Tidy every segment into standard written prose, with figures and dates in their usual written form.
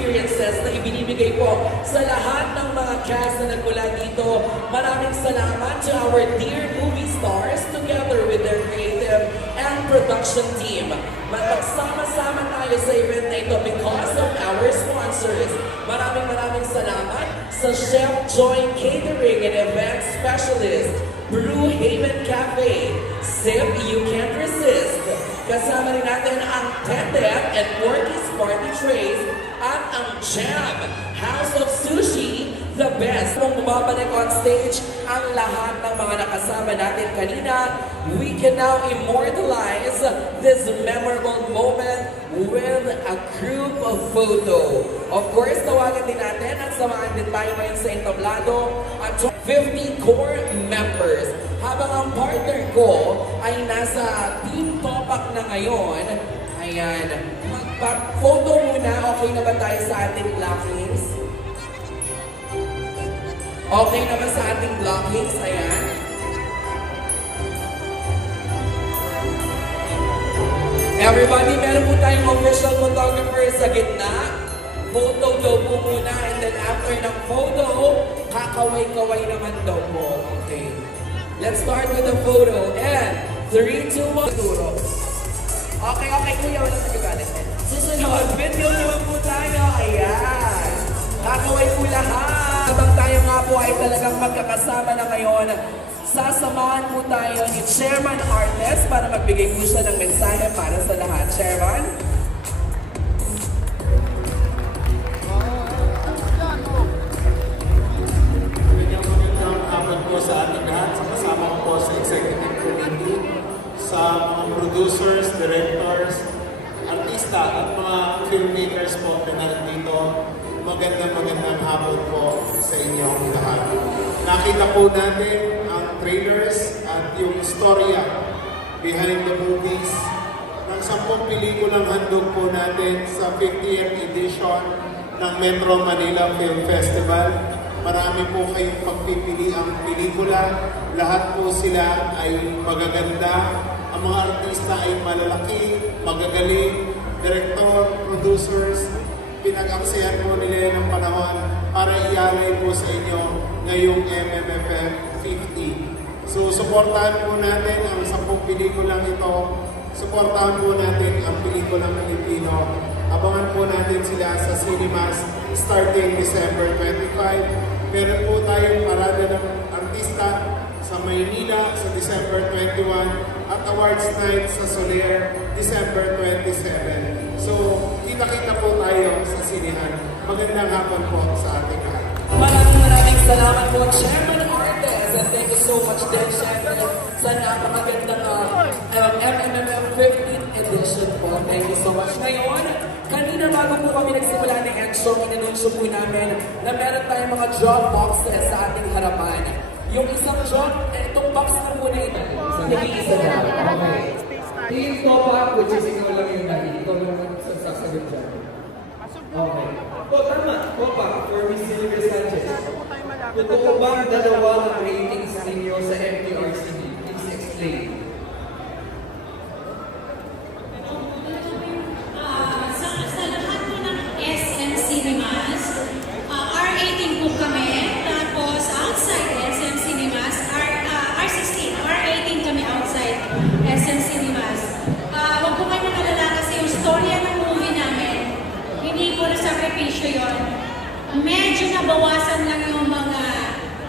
experiences na ibinibigay po sa lahat ng mga cast na nagmula dito. Maraming salamat to our dear movie stars together with their creative and production team. Magsama-sama tayo sa event na ito because of our sponsors. Maraming salamat sa Chef Joy Catering and Event Specialist, Brew Haven Cafe, Sip You Can't Resist. Kasama rin natin ang Tendep and Porky's Party Trays at ang Jam House of Sushi, the best. Kung bumabalik on stage ang lahat ng mga nakasama natin kanina, we can now immortalize this memorable moment with a group of photo. Of course, tawagan din natin at samahan din tayo ngayon sa entablado at 50 core members. Habang ang partner ko ay nasa Team Topak na ngayon, ayan, magpa-photo muna. Okay na ba tayo sa ating blockings? Okay na ba sa ating blockings? Ayan. Everybody, meron po tayong official photographer sa gitna. Photo daw po muna, and then after ng photo, kakaway-kaway naman daw po. Okay. Let's start with the photo. And 3, 2, 1. Okay, kuya, wala nagagalit. Susunod, video naman po tayo. Ayan. Kakaway po lahat. Habang tayo nga po ay talagang magkakasama na ngayon, sasamahan po tayo ni Chairman Artes para magbigay po siya ng mensahe para sa lahat. Chairman? Sa ating lahat, sa kasama ko po sa Executive Committee, sa mga producers, directors, artista at mga filmmakers po na nandito. Magandang hapon po sa inyong lahat. Nakita po natin ang trailers at yung storya behind the movies ng 10 pelikulang handog po natin sa 50th edition ng Metro Manila Film Festival. Marami po kayong pagpipili ang pelikula. Lahat po sila ay magaganda. Ang mga artista ay malalaki, magagaling. Director, producers, pinag-aksihan po nila ng panahon para ialay po sa inyo ngayong MMFF 50. So, supportahan po natin ang 10 pelikulang ito. Supportahan po natin ang pelikulang Pilipino. Abangan po natin sila sa cinemas starting December 25. Meron po tayong parada ng artista sa Maynila sa December 21 at awards night sa Soler December 27. So, kita-kita po tayo sa sinihan. Magandang hapon po sa ating lahat. Maraming salamat po, Chairman Artes, and thank you so much din, Chairman, sa napakagandang MMFF 15th edition po. Thank you so much. Ngayon, kanina bago po kami nagsimula ng action, inanunsyo po namin na meron tayong mga drop boxes sa ating harapan. Yung isang drop, itong box na po na ito. Nag-iisa na. Okay. Team Topak, which is ikaw lang yung nahin. Ikaw lang yung sasagot dyan. Okay. Tama. Topak, for Miss Silvia Sanchez. Totoo ba ang dalawa ang ratings ninyo sa MTRCB? Please explain. Medyo nabawasan lang yung mga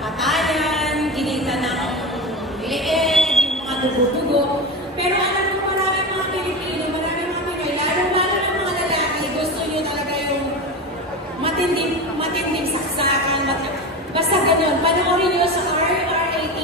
patayan, ginita ng leeg, yung mga dugo-dugo. Pero alam ko maraming mga Pilipino, maraming mga Pinoy, lalo-lalo ng mga lalaki, gusto nyo talaga yung matinding saksakan. Basta ganun, panoorin nyo sa R18,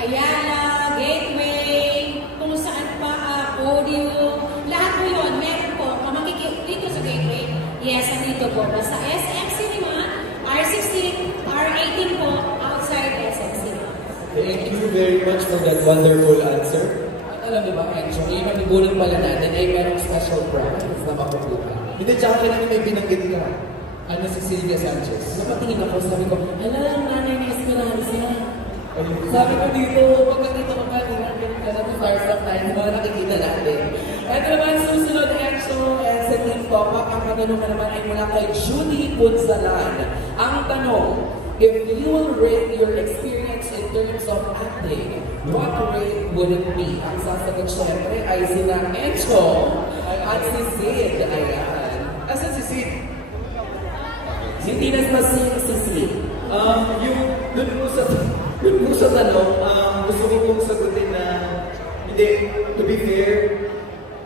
Ayala, Gateway, kung saan pa, Podium, lahat po yun, meron po. Makikita dito sa Gateway, yes, andito po. Basta SM Cinema, R16, R18 po, outside SM Cinema. Thank you very much for that wonderful answer. Alam niyo ba, Encho, yung mabibulan pala natin ay merong special prize na makukuha. Hindi, tsaka kailangan may binanggit ka. Ano si Silvia Sanchez? Napatingin ako, sabi ko, alam, nanay ni Esperanza. Sabi ko dito, pagkakita ko pa, sa Firestop Line, mga nakikita natin. At naman, susunod Encho, and sa Team Topak, ang katanungan naman ay mula kay Judy Punzalan. Ang tanong, if you will rate your experience in terms of acting, what rate would it be? Ang sasagot syempre ay sina Encho at si Sid. Ayan. Asan si Sid? Hindi na si Sid. Dun po sa tanong, gusto ko pong sagutin na, hindi, to be fair,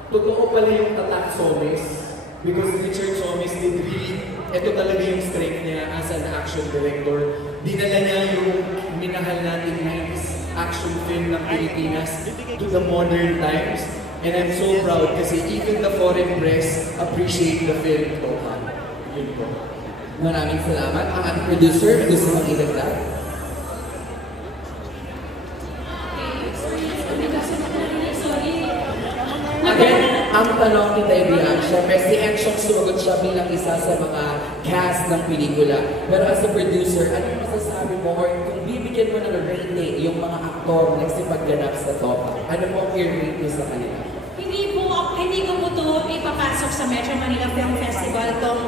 totoo pala yung tatak Somes. Because Richard Somes did really, ito talaga yung strength niya as an action director. Dinala niya yung minahal natin 90s action film ng Pilipinas to the modern times. And I'm so proud kasi even the foreign press appreciate the film Topak. Yun po. Maraming salamat. Ang ating producer, gusto mong idagdag? Again, ang tanong ni Taibian, syempre si Enchong sumagot siya bilang isa sa mga cast ng pelikula. Pero as a producer, ano yung masasabi mo or kung bibigyan mo ng rating yung mga aktor na nagsipagganap sa Topak, ano mo ang i-rate mo sa kanila? Hindi ko po ito ipapasok sa Metro Manila Film Festival tong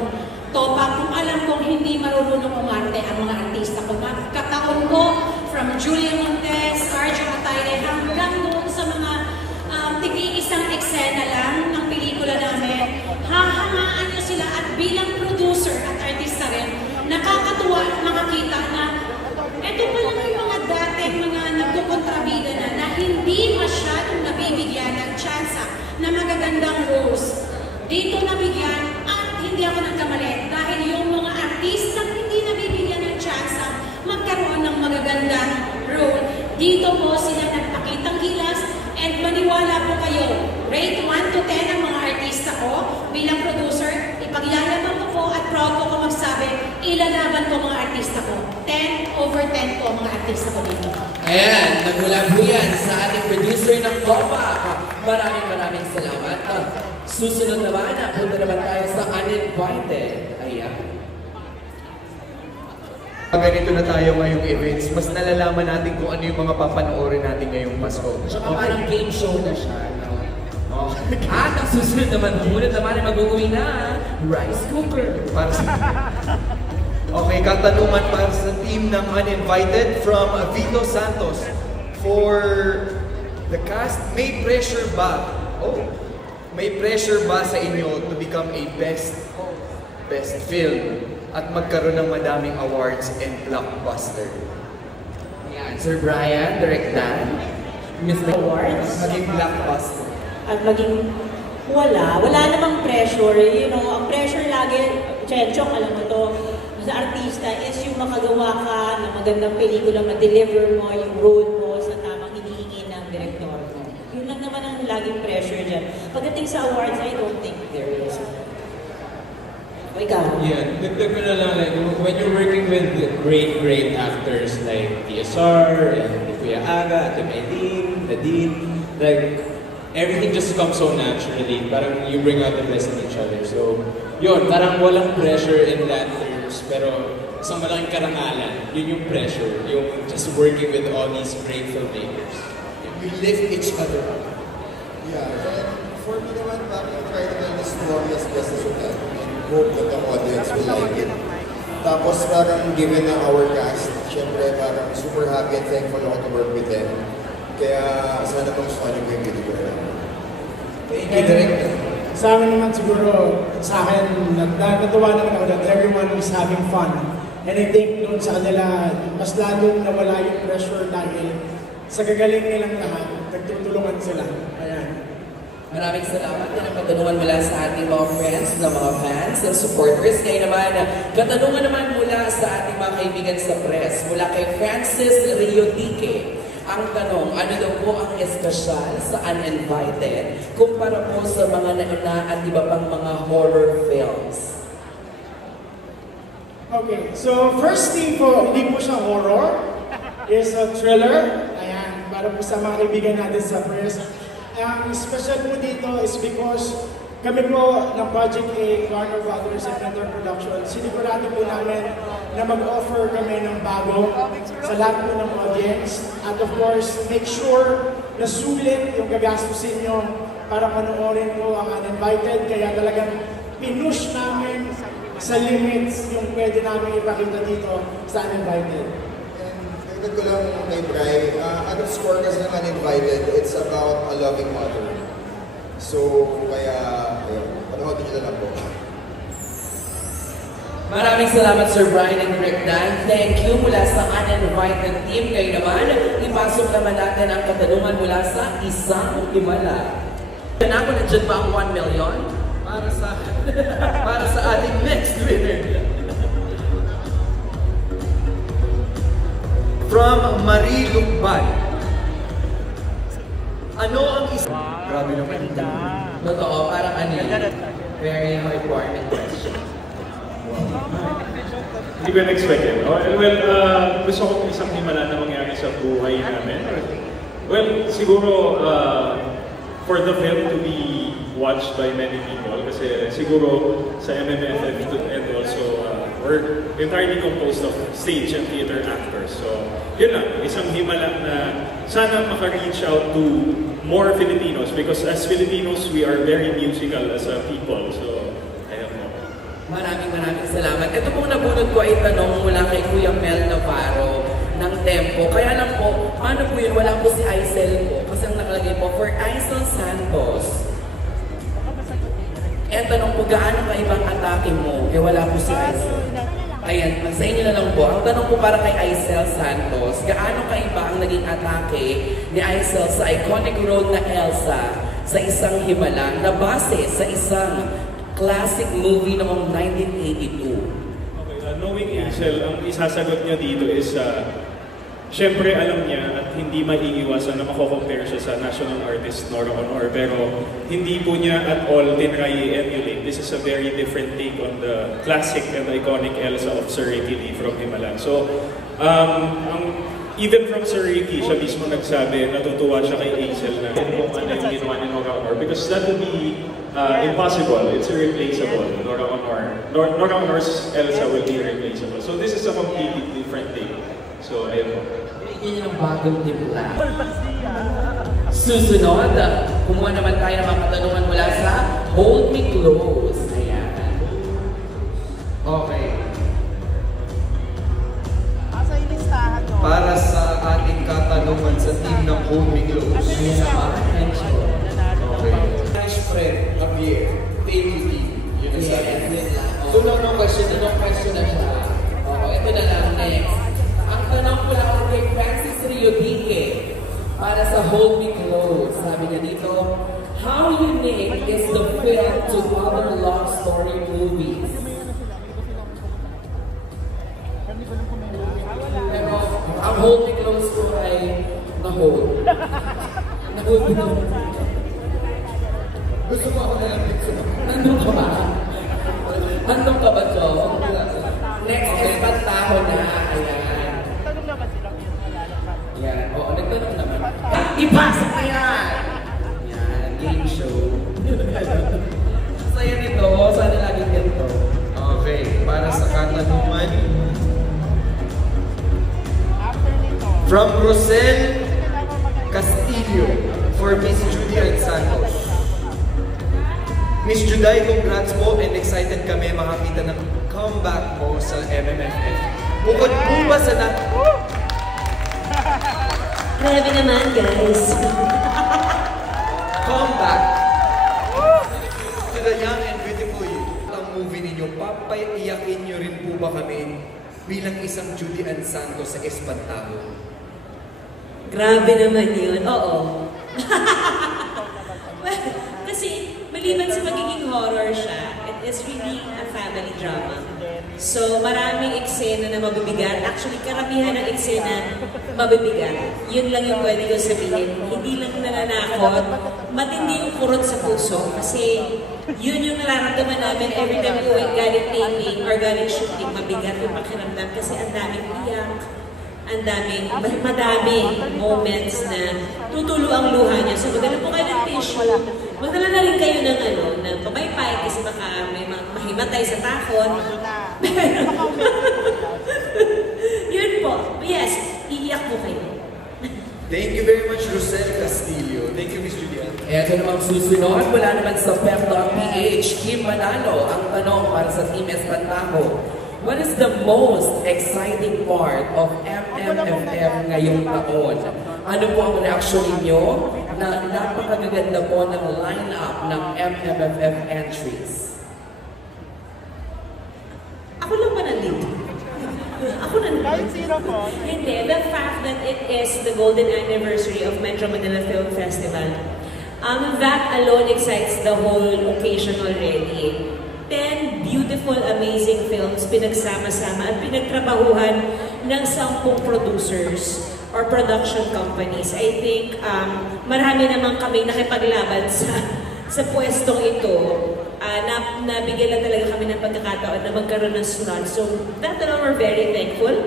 Topak kung alam kong hindi marunong umarte ang mga artista ko. Kataon ko from Julia Montes, Arjo Atayde, hanggang doon sa mga tigi-isang eksena lang ng pelikula namin. Hahangaan nyo sila at bilang producer at artista rin, nakakatuwa at makakita na eto pa lang yung mga dating mga nagkukontrabida na hindi masyadong nabibigyan ng tsansa na magagandang roles. Dito nabigyan at hindi ako nagkamali dahil yung mga artista hindi nabibigyan ng tsansa magkaroon ng magagandang role. Dito po sila nagpakitang gilas and maniwala po kayo, rate 1 to 10 ang mga artista ko bilang producer, ipaglalaban ko po at proud ko magsabi, ilalaban ko mga artista ko. 10 over 10 po ang mga artista ko dito. Ayan, nagmula po yan sa ating producer ng Topak. Maraming salamat. Susunod naman, punta naman tayo sa Uninvited. Ayan. Ganito na tayo ngayong events, mas nalalaman natin kung ano yung mga papanoorin natin ngayong Pasko. Tsaka parang game show na siya. No? Oh. At ang susunod naman, ay mag-uwi na rice cooker. Para sa... Okay, katanungan para sa team ng Uninvited from Vito Santos. For the cast, may pressure ba? May pressure ba sa inyo to become a best film at magkaroon ng madaming awards and blockbuster? Ayan, Sir Brian, Direct Dan, Miss Awards. maging blockbuster. At maging wala namang pressure. You know, ang pressure lagi, Chenchong, alam mo to, sa artista is yung makagawa ka ng magandang pelikula, ma-deliver mo yung role mo sa tamang hinihingi ng director mo. Yun lang naman ang laging pressure dyan. Pagdating sa awards, I don't think there is. Ikaw? Yeah, dagdag ko na lang, like, when you're working with great actors like TSR and Kuya Aga, Tim Aideen, Nadine, like, everything just comes so naturally. Parang you bring out the best in each other. So, yun, parang walang pressure in that terms, pero isang malaking karangalan, yun yung pressure, yung just working with all these great filmmakers. We lift each other up. Yeah, and for me naman, parang try to tell the story as best as you can. Hope that the audience will like it. Tapos parang given na our cast, syempre parang super happy and thankful ako to work with them. Kaya sana magustuhan niyo yung video ko. Thank you, Direk. Sa amin naman siguro, sa akin, natuwa naman ako that everyone is having fun. And I think doon sa kanila, mas lalong nawala yung pressure dahil sa gagaling nilang lahat, nagtutulungan sila. Ayan. Maraming salamat din ang katanungan mula sa ating mga friends, na mga fans and supporters. Ngayon naman, katanungan naman mula sa ating mga kaibigan sa press, mula kay Francis Riodique. Ang tanong, ano daw po ang espesyal sa Uninvited kumpara po sa mga nauna at iba pang mga horror films? Okay, so first thing po, hindi po siya horror, is a thriller. Ayan, para po sa mga kaibigan natin sa press. Ang special po dito is because kami po ng Project A, Warner Brothers and Mentor Productions, sinigurado po namin na mag-offer kami ng bago sa lahat po ng audience. At of course, make sure na sulit yung gagastusin nyo para panoorin po ang Uninvited. Kaya talagang pinush namin sa limits yung pwede namin ipakita dito sa Uninvited. Dagdag ko lang kay Bri, anong score kasi ng Uninvited, it's about a loving mother. So, kaya, ayun, panoodin nyo na lang po. Maraming salamat Sir Brian and Rick Dan. Thank you mula sa Uninvited team. Kayo naman, ipasok naman natin ang katanungan mula sa Isang Himala. Ako, nandiyan ba ang 1 million? Para sa ating next winner. From Marie Lukban. Ano ang isa? Grabe naman. Totoo, parang ano yun? Very requirement question. Hindi ko na-expect yun. Well, gusto ko isang himala na mangyari sa buhay namin. Well, siguro, for the film to be watched by many people, kasi siguro sa MMFF and also, we're entirely composed of stage and theater actors. So, yun lang, isang himala na sana maka-reach out to more Filipinos because as Filipinos, we are very musical as a people. So, Maraming salamat. Ito pong nabunod ko ay tanong mula kay Kuya Mel Navarro ng Tempo. Kaya lang po, paano po yun? Wala po si Aisel po. Kasi ang nakalagay po, for Aisel Santos. Eh, tanong po, gaano ka ibang atake mo? Eh, wala po si Aisel. Ayan, sa inyo na lang po. Ang tanong po para kay Aisel Santos, gaano ka iba ang naging atake ni Aisel sa iconic role na Elsa sa Isang Himala na base sa isang classic movie noong 1982. Okay, knowing Aisel, ang isasagot niya dito is, syempre alam niya at hindi maiiwasan na mako-compare siya sa national artist Nora Honor, pero hindi po niya at all tinry emulate. This is a very different take on the classic and iconic Elsa of Sir Ricky Lee from Himala. So, even from Sir Ricky, siya mismo nagsabi, natutuwa siya kay Aisel na kung ano yung ginawa ni Nora Honor because that would be impossible. It's irreplaceable. Nora Honor's Elsa will be irreplaceable. So this is a completely different thing. So ayun po. Yun yung bagong timpla. Susunod, kumuha naman tayo ng mga katanungan mula sa Hold Me Close. Ayan. Okay. Para sa ating katanungan sa team ng Hold Me Close. Ayan naman. Okay. Friend, Javier, thank you. Yun ang sabi. So, no question na siya. Ito na lang, next. Ang tanong ko lang kay Francis Riodique para sa Hold Me Close. Sabi niya dito, how unique is the film to other love story movies? Pero, ang Hold Me Close ko ay na-hold. Na-hold me close. Gusto mo ako na lang dito. Nandun ka ba? Nandun ka ba, Jo? Next is Pantaho na. Ayan. Tanong naman sila kung yung malalakad. Ayan. Oo, nagtanong naman. Ipasok na yan! Ayan, game show. Saya nito. Sana laging ganito. Okay, para sa katanungan. From Rosel Castillo for Miss Judy Santos. Miss Juday, congrats po and excited kami makakita ng comeback mo sa MMFF. Bukod po ba sa Grabe naman, guys. comeback to the young and beautiful you. Ang movie ninyo, papaiyakin nyo rin po ba kami bilang isang Judy Ann Santos sa Espantaho? Grabe naman yun. Oo. Well, kasi maliban sa magiging horror siya, it is really a family drama. So maraming eksena na mabibigat. Actually, karamihan ng eksena mabibigat. Yun lang yung pwede ko sabihin. Hindi lang nananakot, matindi yung kurot sa puso. Kasi yun yung nararamdaman namin every time we galing taping or galing shooting. Mabigat yung pakiramdam kasi ang daming iyak. Ang madaming moments na tutulo ang luha niya. So, magdala po kayo ng tissue. Magdala na rin kayo ng pamaypay kasi baka may mahimatay sa takot. Yun po. Yes, iiyak po kayo. Thank you very much, Rosel Castillo. Thank you, Miss Julian. Eto namang susunod, wala naman sa Pep.ph, Kim Manalo, ang tanong para sa Team Espantajo. What is the most exciting part of MMFF ngayong taon? Ano po ang reaksyon ninyo na napakaganda po ng line-up ng MMFF entries? Ako lang ba nandito? Ako nandito. Kahit sino po. Hindi, the fact that it is the golden anniversary of Metro Manila Film Festival, that alone excites the whole occasion already. 10 beautiful, amazing films pinagsama-sama at pinagtrabahuhan ng 10 producers or production companies. I think marami naman kami nakipaglaban sa pwestong ito. Nabigyan lang talaga kami ng pagkakataon na magkaroon ng slot. So, that alone, we're very thankful.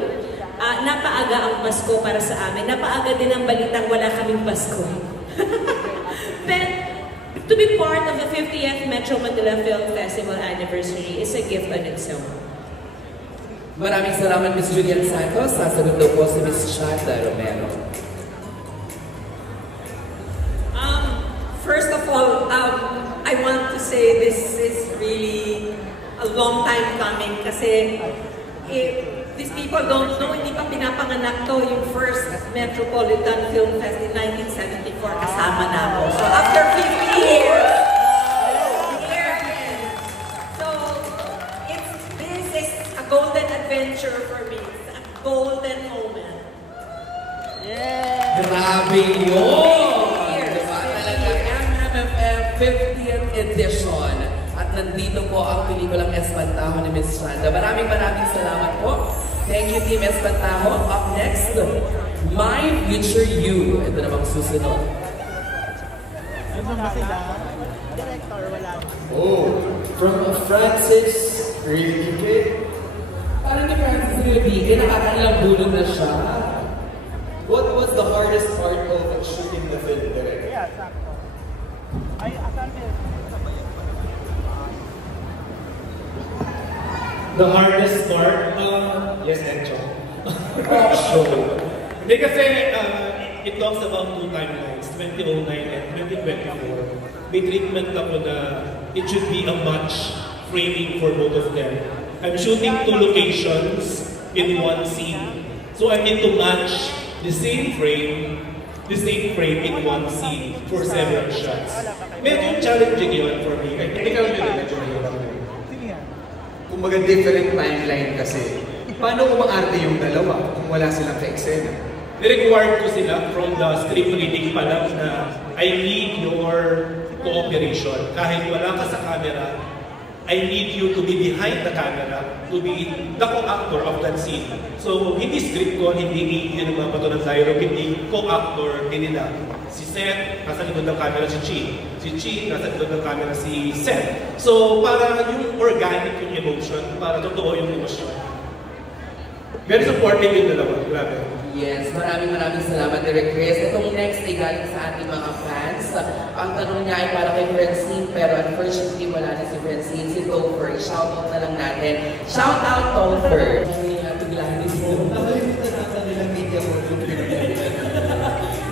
Napaaga ang Pasko para sa amin. Napaaga din ang balitang wala kaming Pasko. But to be part of the 50th Metro Manila Film Festival anniversary is a gift on its own. Maraming salamat, Ms. Julian Santos. Sasagot daw po si Ms. Shanda Romero. First of all, I want to say this is really a long time coming kasi these people don't know, hindi pa pinapanganak to yung first Metropolitan Film Fest in 1974, kasama na ako. So after 50 years, so this is a golden adventure for me. It's a golden moment. Grabe yun! Diba talaga, MMFF 50th edition. At nandito po ang pelikulang Espantajo ni Ms. Shanda. Maraming salamat po. Thank you, Team Espantajo. Up next, My Future You. Ito namang susunod. Ano ba sila? Director, wala. Oh, from Francis Rillique. Parang ni Francis Rillique, nakakailang bulong na siya. What was the hardest part of shooting the film, Direk? Yeah, sakto. Ay, akala. The hardest part, yes, Encho. Hindi kasi it talks about two timelines, 2009 and 2024. May treatment ako na it should be a match framing for both of them. I'm shooting 2 locations in one scene. So I need to match the same frame in one scene for several shots. Medyo challenging yun for me. Ikaw din medyo hirap. Kumbaga different timeline kasi. Paano kung maarte yung dalawa kung wala silang ka-eksena? Ni-required ko sila from the script reading pa lang na I need your cooperation. Kahit wala ka sa camera, I need you to be behind the camera, to be the co-actor of that scene. So, hindi script ko, hindi yun ang mga bato ng dialogue, hindi co-actor din nila. Si Seth, nasa likod ng camera si Chi. Si Chi, nasa likod ng camera si Seth. So, para yung organic yung emotion, para totoo yung emosyon. Very supportive yung dalawa, grabe. Yes, maraming salamat, Direk Chris. Itong next ay galing sa ating mga fans. Ang tanong niya ay para kay Francine, pero unfortunately wala na si Francine, si Topher. Shoutout na lang natin. Shoutout, Topher! Tuglahan mo. Nakalimutan nilang media mo.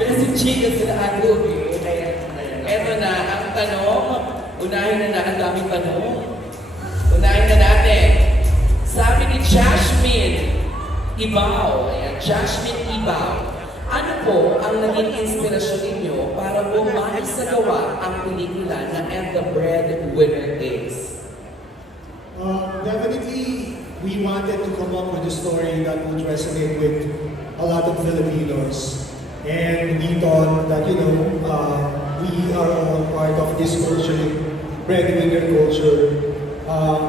Pero si Chica sila ako, eto na, ang tanong. Unahin na ang daming tanong. Unahin na natin. Sabi ni Jasmine Ibaw, ayan, Jasmine Ibaw, ano po ang naging inspirasyon ninyo para po maisagawa ang pelikula na And the Breadwinner Is? Definitely, we wanted to come up with a story that would resonate with a lot of Filipinos. And we thought that, we are all part of this culture, breadwinner culture.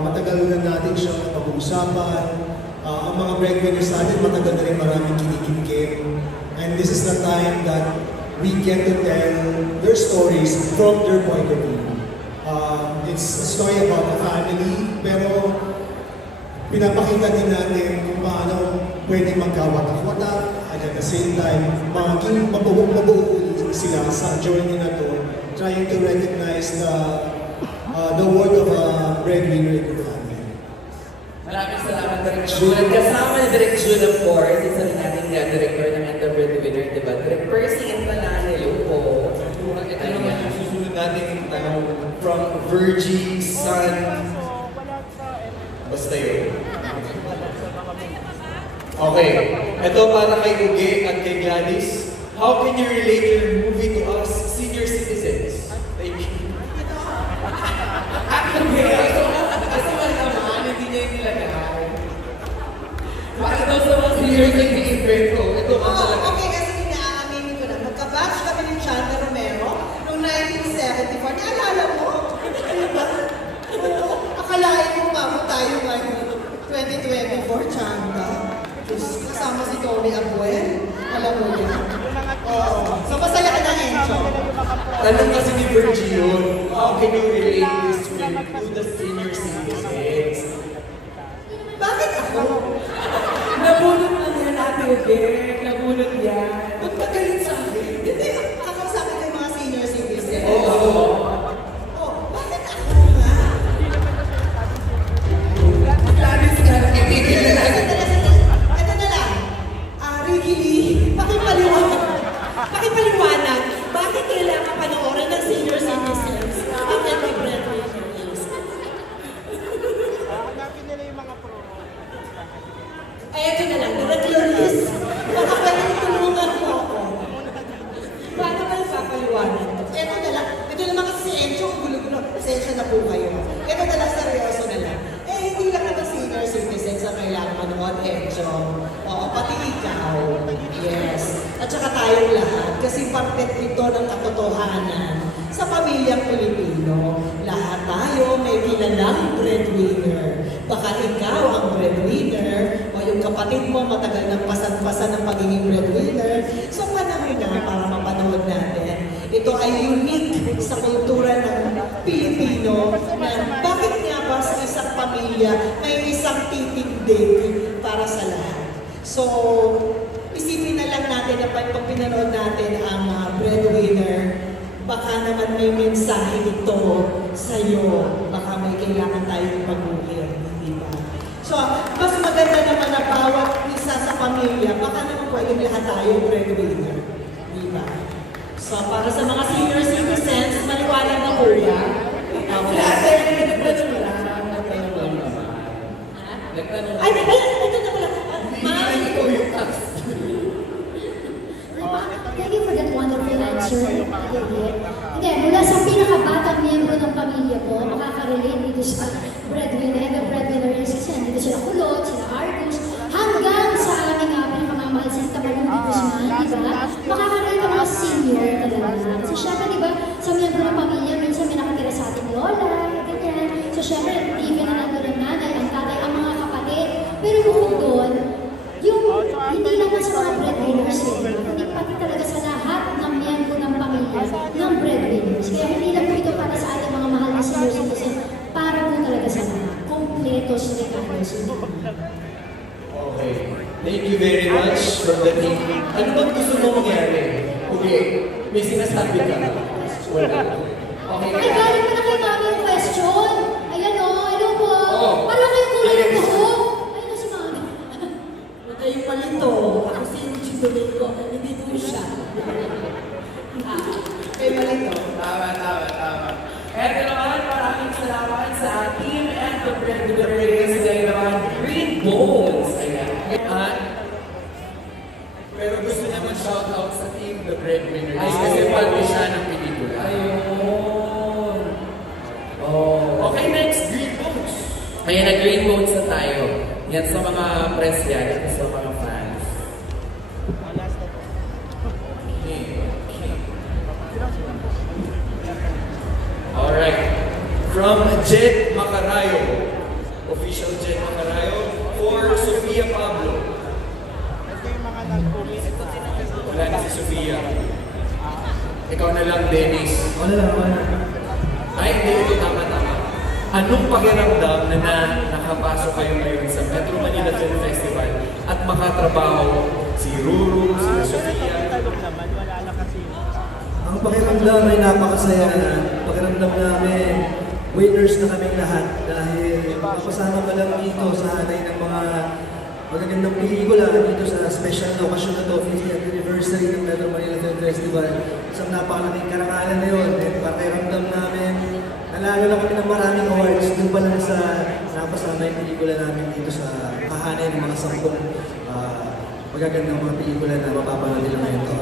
Matagal na natin siyang pag-uusapan. Ang mga breadwinners natin, matagal na rin maraming kinikimkim. And this is the time that we get to tell their stories from their point of view. It's a story about a family, pero pinapakita din natin kung paano pwede magkawatak-watak at at the same time, maging mabuo sila sa journey na to, trying to recognize the worth of a breadwinner in your family. Maraming salamat, Direk June. Kasama ni Direk June, of course, isa rin natin director ng And the Breadwinner, diba? Direk Percy Intanane, yun po. Ito naman yung susunod nating tanong from Virgie San. Basta yun. Okay. Ito para kay Uge at kay Gladys. How can you relate your movie to us, senior citizens? Thank you. Kasi wala naman, hindi niya yung nilagay. Para daw sa mga senior citizen ko, ito nga talaga. Okay, kasi inaaminin ko na. Magka-batch kami ni Chanda Romero noong 1974. Naalala mo? Ano ba? Oo, akalain mo mamo tayo ngayon. 2024, Chanda. Kasama si Tony Abuel. Alam mo yan? Oo. So, masaya ka na, Encho. Tanong kasi ni Virgie yun, how can you relate this film to the senior citizens? Bakit ako? Nabulot lang yan, Ate Uge. Nabulot yan. Ba't magaling sa akin? Hindi, ako sa akin yung mga senior citizens. Oo. Bakit ako nga? Gladys nga, itigil na lang. Ito na lang. Ricky Lee, pakipaliwanag. Bakit kailangan panoorin ng senior citizens? Ang breadwinners. Hanapin nila yung mga promo. Ay, ito na lang. Directors. Baka pwede tulungan mo ako. Paano ba ipapaliwanag? Ito na lang. Ito naman kasi si Encho, ang gulo-gulo. Pasensya na po kayo. Ito na lang, seryoso na lang. Hindi lang naman senior citizens ang kailangan manood, Encho. Oo, pati ikaw. Yes. At saka tayong lahat. Kasi parte ito ng katotohanan sa pamilyang Pilipino. Lahat tayo may kilalang breadwinner. Baka ikaw ang breadwinner o yung kapatid mo matagal nang pasan-pasan ng pagiging breadwinner. So panahon na para mapanood natin. Ito ay unique sa kultura ng Pilipino na bakit nga ba sa isang pamilya may isang titindig para sa lahat. So, isipin na lang natin na pag pinanood natin ang breadwinner, baka naman may mensahe ito sa'yo. Baka may kailangan tayong baguhin, di ba? So, mas maganda naman na bawat isa sa pamilya, baka naman pwedeng lahat tayong breadwinner, di ba? So, para sa mga senior citizens, maliwanag na po ba? Ay, ito na pala. Thank you for that wonderful answer. Hindi, mula sa pinakabatang miyembro ng pamilya ko, makaka-relate dito sa breadwinner and the breadwinners kasi nandito sila Kulot, sila Argus, hanggang sa aming pinakamamahal sa Tabalong di Guzman, di ba? Makaka-relate ang mga senior talaga. Kasi syempre, di ba, sa miyembro ng pamilya, minsan may nakatira sa ating lola, ganyan. So syempre, even na nandun ang nanay, ang tatay, ang mga kapatid. Pero bukod doon, yung hindi naman sa mga breadwinners, hindi pati talaga sa lahat ng miyembro ng pamilya ng breadwinners. Kaya hindi lang po ito para sa ating mga mahal na senior citizen, para po talaga sa lahat. Kompletos regalos. Okay. Thank you very much from the team. Ano bang gusto mo mangyari? Okay. May sinasabi ka. Wala. Okay. Ay, galing mo na kay Mami yung question. Ayan o, hello po. Parang kayo kulay ng buhok. Ayun na si Mami. Huwag kayong palito. Ako si Chidolin ko. Hindi po siya. Kayo palito. Tama. Eto naman, maraming salamat sa team and the breadwinners. Ngayon naman, Green Bones. Ayan. Pero gusto niya mag-shoutout sa team The Breadwinners. Kasi parte siya ng pelikula. Ayun. Okay, next, Green Bones. Ayan, nag-Green Bones na tayo. Yan sa mga press yan, at sa mga fans. Alright. From Jet Macarayo. Official Jet Macarayo for Sofia Pablo. Wala na si Sofia. Ikaw na lang, Dennis. Ano naman? Ay, hindi ito tama. Anong pakiramdam na nakapasok kayo ngayon sa Metro Manila Film Festival at makatrabaho si Ruru, si Sofia? Ang pakiramdam ay napakasaya na. Pakiramdam namin, winners na kaming lahat dahil napasama ka lang dito sa hanay ng mga magagandang pelikula dito sa special na okasyon na to, 50th anniversary ng Metro Manila Film Festival. Isang napakalaking karangalan na yun. And pakiramdam namin, nalalo lang kami ng maraming awards doon pa lang sa napasama yung pelikula namin dito sa kahanay ng mga 10 magagandang mga pelikula na mapapanood nila ngayon to.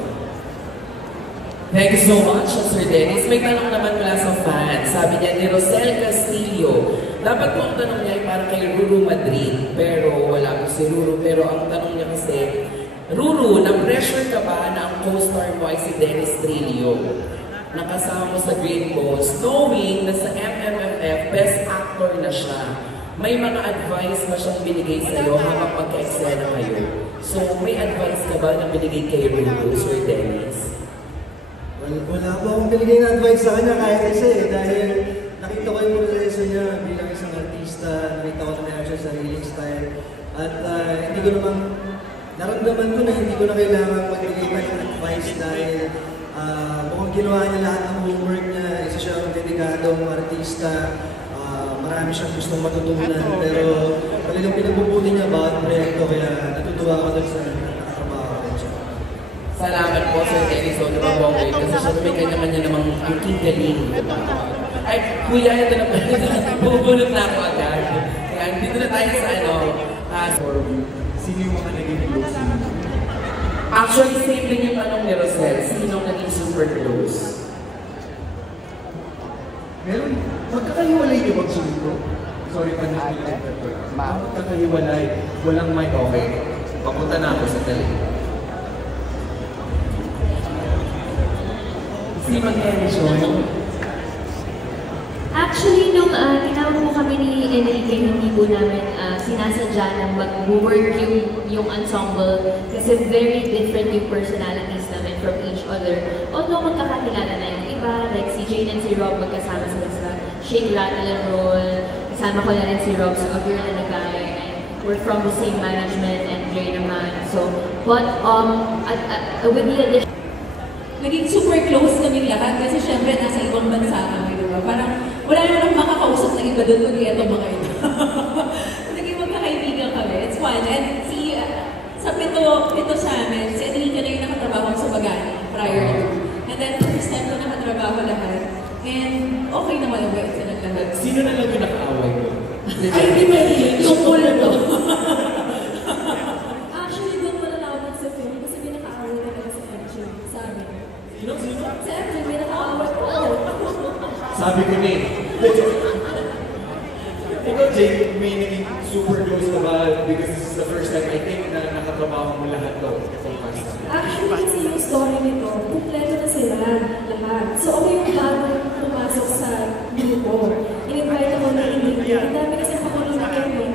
Thank you so much, Sir Dennis. May tanong naman mula sa fans. Sabi niya ni Rosel Castillo, dapat po ang tanong niya ay para kay Ruru Madrid. Pero wala po si Ruru. Pero ang tanong niya kasi, Ruru, na-pressure ka ba na ang co-star mo ay si Dennis Trillo? Nakasama mo sa Green Bones, knowing na sa MMFF, Best Actor na siya. May mga advice ba siyang binigay sa iyo habang magka-eksena kayo? So, may advice ka ba na binigay kay Ruru, Sir Dennis? Wala po akong binigay na advice sa kanya kahit isa eh, dahil nakita ko yung proseso niya bilang isang artista, nakita ko na meron siya sariling style, at hindi ko naman, naramdaman ko na hindi ko na kailangan magbigay pa ng advice dahil mukhang ginawa niya lahat ng homework niya, isa siyang dedikadong artista, marami siyang gustong matutunan, pero talagang pinagbubuti niya bawat proyekto, kaya natutuwa ako doon sa nakatrabaho ko siya. Salamat po, Sir Dennis O'Dubabongwe, kasi siya may kanya-kanya namang ang galing. Ay, kuya, ito na pala. Bubunot na ako agad. Kaya dito na tayo sa sino yung mga naging close mo? Actually, same din yung tanong ni Rosel. Sino naging super close? Meron, magkakahiwalay niyo magsundo? Sorry, panis ko lang. Magkakahiwalay, walang mic, okay. Papunta na ako sa tali. Actually, nung tinawag po kami ni Enrique, hindi po namin sinasadya na mag-work yung ensemble kasi very different yung personalities namin from each other. Although magkakakilala na yung iba, like si Jane and si Rob magkasama sila sa Shake, Rattle and Roll. Kasama ko na rin si Rob sa A Girl and a Guy, and we're from the same management and Jay naman. So, but with the addition, naging super close kami lahat kasi syempre nasa ibang bansa kami, di ba? Parang wala naman akong makakausap na iba doon kundi ito mga ito. Naging magkakaibigan kami. It's fun. And sa pito sa amin, si Enrique na yung nakatrabaho sa Bagani prior to. And then first time ko nakatrabaho lahat. And okay naman ang wait sa naglahat. Sino na lang yung nakaaway ko? Ay, di ba yun? Tungkol na to. actually, doon wala na ako sa film kasi may nakaaway na kami sa friendship sa amin. Sino? Sa amin, may nakaaway ko. Sabi ko na eh. Ikaw, Jay, may naging super close na ba? Because this is the first time I think na nakatrabaho mo lahat to. Actually, kasi yung story nito, kumpleto na sila lahat. So, ako yung bago pumasok sa grupo. In-invite ako na Enrique. Ang dami kasi pakulo na kami.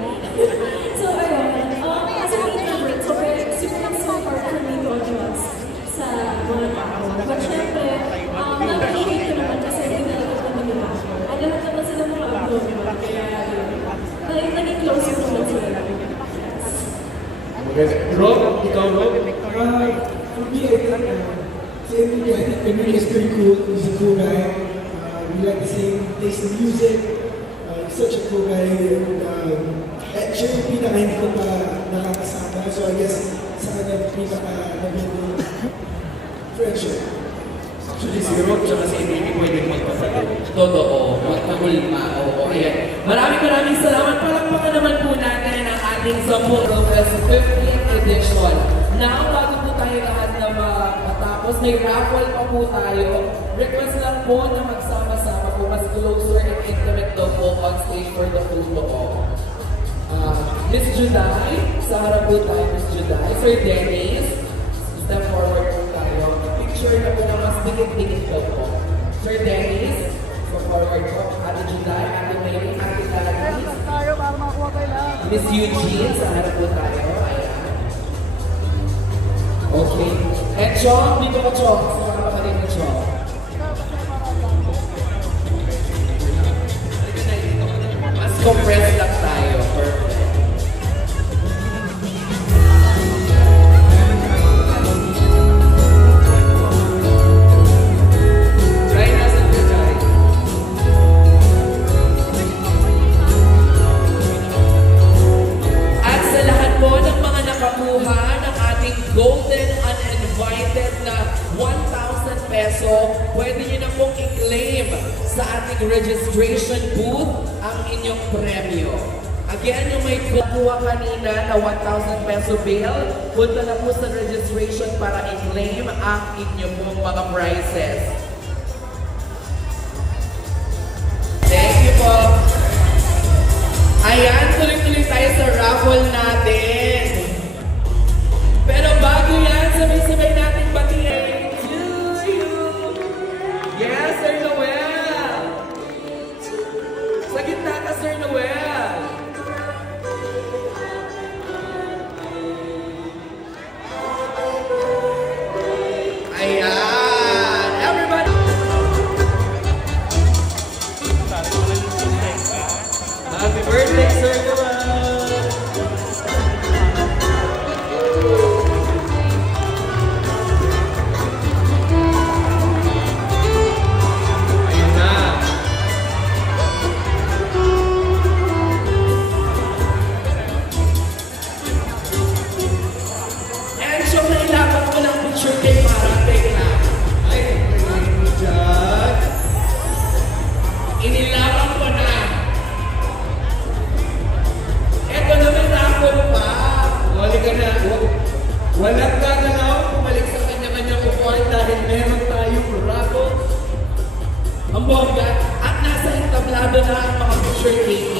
So, ayun. As an introvert, so super hard for me to adjust sa mga tao. But syempre, na-appreciate ko naman kasi dinalagot naman nila. Ang lahat naman sila mga abroad. Kaya, naging close ko naman sila. Rob, ikaw, Rob? For me, I think Enrique is pretty cool. He's a cool guy. We like the same taste in music. He's such a cool guy. And siya yung pinaka hindi ko pa nakakasama. So I guess sa kanya pinaka naging friendship. Actually, si Rob tsaka si Enrique pwede magpasagot. Totoo, magpagulma. Oo, ayan. Maraming salamat. Palakpakan naman po natin ang ating Zamboanga Fest 50th edition. Now, bago po tayo lahat na matapos, may raffle pa po tayo. Request lang po na magsama-sama po, mas closer and intimate daw po on stage for the photo op. Miss Juday, sa harap po tayo, Miss Juday. Sir Dennis, step forward po tayo. Picture na po na mas dikit-dikit daw po. Sir Dennis, step forward po. Ate Juday, Ate May, Ate Gladys. Miss Eugene, sa harap po tayo. Ayan. Okay. And Chong, dito ka Chong. Sa mga kapatid ni Chong. Mas compressed lang tayo. Perfect. Try na sa Jai. At sa lahat po ng mga ating registration booth ang inyong premyo. Again, yung may kuha kanina na 1,000 peso bill, punta na po sa registration para i-claim ang inyong pong mga prizes. Thank you po. Ayan, tuloy-tuloy tayo sa raffle natin. Pero bago yan, sabay-sabay natin batiin. To you. Yes, Sir Noel. Sa gitna ka, Sir Noel. Ayan. Everybody. Happy birthday, Sir Noel. Inilaban ko na. Eto naman ako pa. Wala ka na. Walang gagalaw. Bumalik sa kanya-kanyang upuan dahil meron tayong raffle. Ang bongga. At nasa entablado na ang mga picture taking.